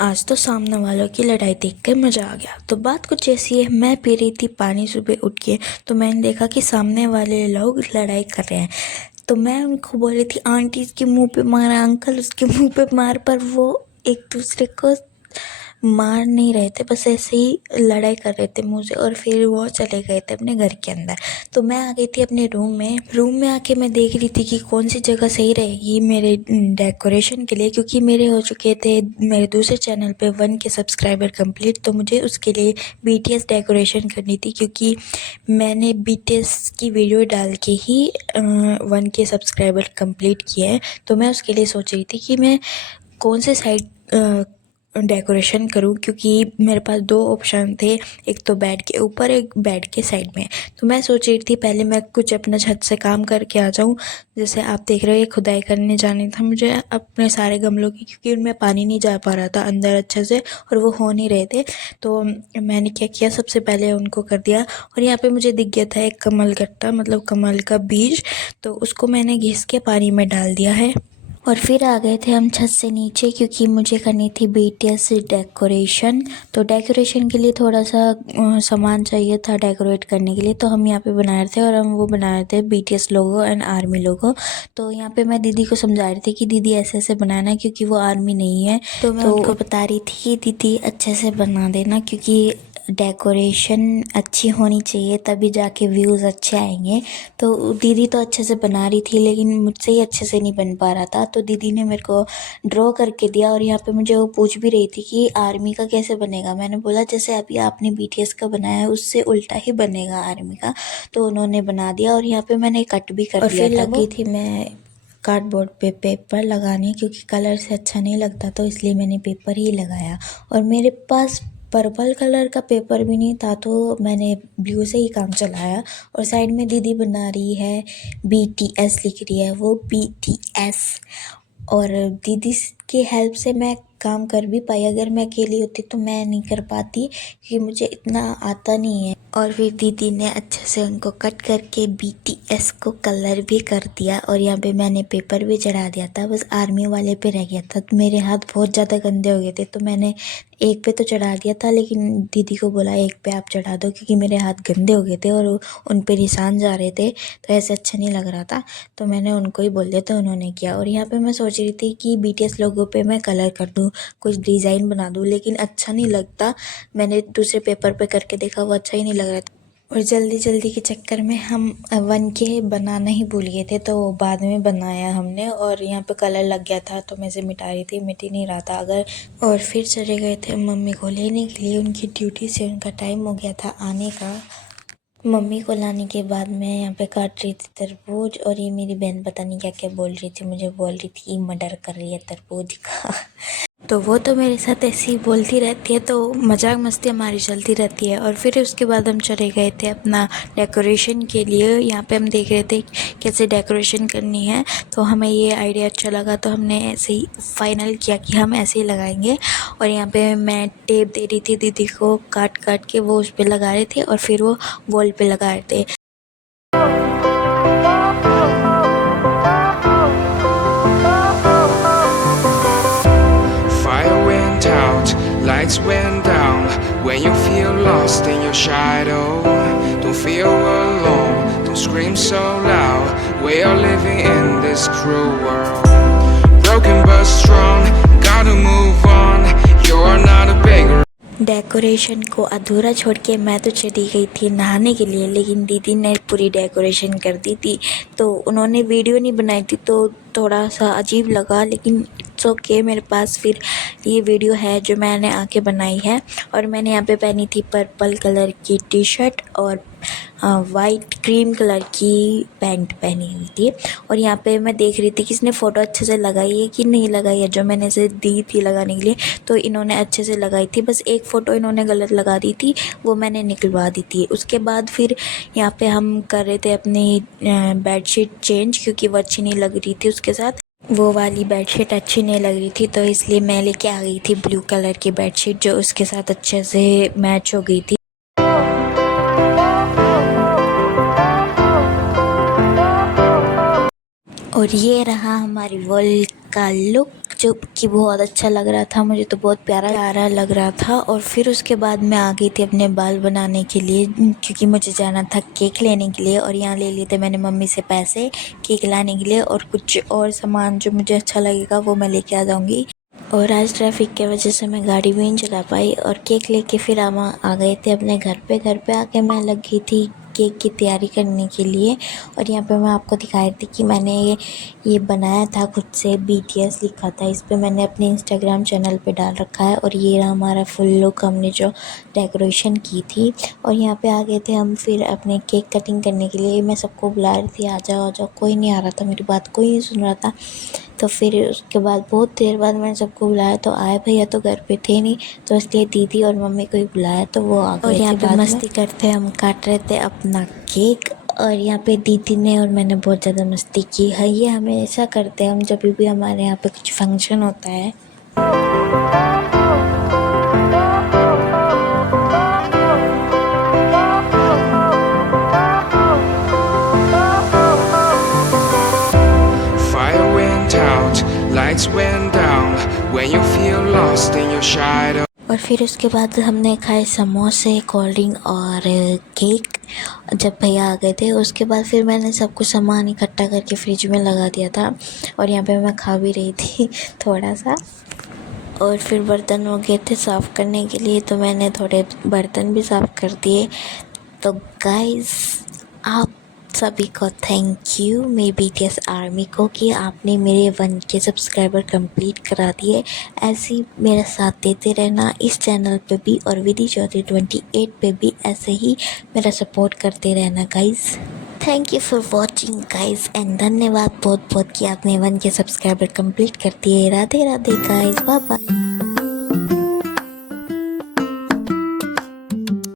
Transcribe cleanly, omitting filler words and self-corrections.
आज तो सामने वालों की लड़ाई देख कर मज़ा आ गया। तो बात कुछ ऐसी है, मैं पी रही थी पानी सुबह उठ के, तो मैंने देखा कि सामने वाले लोग लड़ाई कर रहे हैं। तो मैं उनको बोल रही थी आंटी इसके मुंह पे मारा, अंकल उसके मुंह पे मार, पर वो एक दूसरे को मार नहीं रहे थे, बस ऐसे ही लड़ाई कर रहे थे मुँह से। और फिर वो चले गए थे अपने घर के अंदर। तो मैं आ गई थी अपने रूम में आके मैं देख रही थी कि कौन सी जगह सही रहेगी मेरे डेकोरेशन के लिए, क्योंकि मेरे हो चुके थे मेरे दूसरे चैनल पे 1 के सब्सक्राइबर कंप्लीट। तो मुझे उसके लिए BTS डेकोरेशन करनी थी, क्योंकि मैंने BTS की वीडियो डाल के ही 1 के सब्सक्राइबर कंप्लीट किए हैं। तो मैं उसके लिए सोच रही थी कि मैं कौन से साइड डेकोरेशन करूं, क्योंकि मेरे पास 2 ऑप्शन थे, एक तो बेड के ऊपर, एक बेड के साइड में। तो मैं सोच रही थी पहले मैं कुछ अपना छत से काम करके आ जाऊं। जैसे आप देख रहे हो, खुदाई करने जानी था मुझे अपने सारे गमलों की, क्योंकि उनमें पानी नहीं जा पा रहा था अंदर अच्छे से, और वो हो नहीं रहे थे। तो मैंने क्या किया, सबसे पहले उनको कर दिया। और यहाँ पे मुझे दिख गया था एक कमल गट्टा, मतलब कमल का बीज, तो उसको मैंने घिस के पानी में डाल दिया है। और फिर आ गए थे हम छत से नीचे, क्योंकि मुझे करनी थी BTS डेकोरेशन। तो डेकोरेशन के लिए थोड़ा सा सामान चाहिए था डेकोरेट करने के लिए। तो हम यहाँ पे बना रहे थे, और हम वो बना रहे थे BTS लोगो एंड आर्मी लोगो। तो यहाँ पे मैं दीदी को समझा रही थी कि दीदी ऐसे ऐसे बनाना है, क्योंकि वो आर्मी नहीं है। तो मैं उनको बता रही थी कि दीदी अच्छे से बना देना, क्योंकि डेकोरेशन अच्छी होनी चाहिए, तभी जाके व्यूज़ अच्छे आएंगे। तो दीदी तो अच्छे से बना रही थी, लेकिन मुझसे ही अच्छे से नहीं बन पा रहा था। तो दीदी ने मेरे को ड्रॉ करके दिया, और यहाँ पे मुझे वो पूछ भी रही थी कि आर्मी का कैसे बनेगा। मैंने बोला जैसे अभी आपने BTS का बनाया है उससे उल्टा ही बनेगा आर्मी का। तो उन्होंने बना दिया, और यहाँ पे मैंने कट भी कर दिया था। फिर लगी थी मैं कार्डबोर्ड पे पेपर लगाने, क्योंकि कलर से अच्छा नहीं लगता, तो इसलिए मैंने पेपर ही लगाया। और मेरे पास पर्पल कलर का पेपर भी नहीं था, तो मैंने ब्लू से ही काम चलाया। और साइड में दीदी बना रही है BTS, लिख रही है वो BTS। और दीदी की हेल्प से मैं काम कर भी पाई। अगर मैं अकेली होती तो मैं नहीं कर पाती, क्योंकि मुझे इतना आता नहीं है। और फिर दीदी ने अच्छे से उनको कट करके BTS को कलर भी कर दिया। और यहाँ पे मैंने पेपर भी चढ़ा दिया था, बस आर्मी वाले पे रह गया था। तो मेरे हाथ बहुत ज़्यादा गंदे हो गए थे, तो मैंने एक पे तो चढ़ा दिया था, लेकिन दीदी को बोला एक पे आप चढ़ा दो, क्योंकि मेरे हाथ गंदे हो गए थे और उन पे निशान जा रहे थे, तो ऐसे अच्छा नहीं लग रहा था। तो मैंने उनको ही बोल दिया, तो उन्होंने किया। और यहाँ पे मैं सोच रही थी कि BTS लोगों पे मैं कलर कर दूँ, कुछ डिज़ाइन बना दूँ, लेकिन अच्छा नहीं लगता। मैंने दूसरे पेपर पे करके देखा, वो अच्छा ही नहीं लग रहा था। और जल्दी जल्दी के चक्कर में हम 1 के बनाना ही भूल गए थे, तो बाद में बनाया हमने। और यहाँ पे कलर लग गया था, तो मैं से मिटा रही थी, मिट ही नहीं रहा था अगर। और फिर चले गए थे मम्मी को लेने के लिए, उनकी ड्यूटी से उनका टाइम हो गया था आने का। मम्मी को लाने के बाद मैं यहाँ पे काट रही थी तरबूज, और ये मेरी बहन पता नहीं क्या क्या बोल रही थी, मुझे बोल रही थी मर्डर कर रही है तरबूज का। तो वो तो मेरे साथ ऐसे ही बोलती रहती है, तो मजाक मस्ती हमारी चलती रहती है। और फिर उसके बाद हम चले गए थे अपना डेकोरेशन के लिए। यहाँ पे हम देख रहे थे कैसे डेकोरेशन करनी है, तो हमें ये आइडिया अच्छा लगा, तो हमने ऐसे ही फाइनल किया कि हम ऐसे ही लगाएंगे। और यहाँ पे मैं टेप दे रही थी दीदी को, काट काट के वो उस पर लगा रहे थे, और फिर वो वॉल पे लगा रहे थे। Fire went out, lights went down. When you feel lost in your shadow, don't feel alone, don't scream so loud. We are living in this cruel world. Broken but strong, gotta move on. You're not a beggar. Decoration को अधूरा छोड़ के मैं तो चली गई थी नहाने के लिए, लेकिन दीदी ने पूरी डेकोरेशन कर दी थी। तो उन्होंने वीडियो नहीं बनाई थी, तो थोड़ा सा अजीब लगा, लेकिन इट्स ओके। मेरे पास फिर ये वीडियो है जो मैंने आके बनाई है। और मैंने यहाँ पे पहनी थी पर्पल कलर की टी-शर्ट, और वाइट क्रीम कलर की पैंट पहनी हुई थी। और यहाँ पे मैं देख रही थी कि इसने फ़ोटो अच्छे से लगाई है कि नहीं लगाई है, जो मैंने इसे दी थी लगाने के लिए। तो इन्होंने अच्छे से लगाई थी, बस एक फ़ोटो इन्होंने गलत लगा दी थी, वो मैंने निकलवा दी थी। उसके बाद फिर यहाँ पे हम कर रहे थे अपनी बेडशीट चेंज, क्योंकि वो अच्छी नहीं लग रही थी उसके साथ। वो वाली बेडशीट अच्छी नहीं लग रही थी, तो इसलिए मैं लेके आ गई थी ब्लू कलर की बेडशीट, जो उसके साथ अच्छे से मैच हो गई थी। और ये रहा हमारी वॉल का लुक। जो कि बहुत अच्छा लग रहा था, मुझे तो बहुत प्यारा लग रहा था। और फिर उसके बाद मैं आ गई थी अपने बाल बनाने के लिए, क्योंकि मुझे जाना था केक लेने के लिए। और यहाँ ले लिए थे मैंने मम्मी से पैसे केक लाने के लिए, और कुछ और सामान जो मुझे अच्छा लगेगा वो मैं लेके आ जाऊँगी। और आज ट्रैफिक की वजह से मैं गाड़ी भी नहीं चला पाई, और केक लेके फिर हम आ गए थे अपने घर पे आके मैं लग गई थी केक की तैयारी करने के लिए। और यहाँ पे मैं आपको दिखाई थी कि मैंने ये बनाया था खुद से, BTS लिखा था इस पे, मैंने अपने इंस्टाग्राम चैनल पे डाल रखा है। और ये रहा हमारा फुल लुक, हमने जो डेकोरेशन की थी। और यहाँ पे आ गए थे हम फिर अपने केक कटिंग करने के लिए। मैं सबको बुला रही थी, आ जाओ, कोई नहीं आ रहा था, मेरी बात कोई नहीं सुन रहा था। तो फिर उसके बाद बहुत देर बाद मैंने सबको बुलाया तो आए, भैया तो घर पे थे नहीं, तो इसलिए दीदी और मम्मी को ही बुलाया तो वो आ गए। और यहाँ पे मस्ती करते हम काट रहे थे अपना केक। और यहाँ पे दीदी ने और मैंने बहुत ज़्यादा मस्ती की है। ये हमेशा करते हैं हम जब भी हमारे यहाँ पे कुछ फंक्शन होता है। Fire went out, lights went down. When you feel lost in your shadow. और फिर उसके बाद हमने खाए समोसे, कोल्ड ड्रिंक और केक जब भैया आ गए थे। उसके बाद फिर मैंने सब कुछ सामान इकट्ठा करके फ्रिज में लगा दिया था, और यहाँ पे मैं खा भी रही थी थोड़ा सा। और फिर बर्तन हो गए थे साफ़ करने के लिए, तो मैंने थोड़े बर्तन भी साफ़ कर दिए। तो गाइस, आप सभी को थैंक यू, मेरी BTS आर्मी को, कि आपने मेरे 1K सब्सक्राइबर कंप्लीट करा दिए। ऐसे ही मेरा साथ देते रहना इस चैनल पे भी, और विधि चौधरी 28 पे भी ऐसे ही मेरा सपोर्ट करते रहना guys. Thank you for watching guys, and धन्यवाद बहुत बहुत कि आपने 1K सब्सक्राइबर कंप्लीट कर दिए। Radhe Radhe guys, bye bye.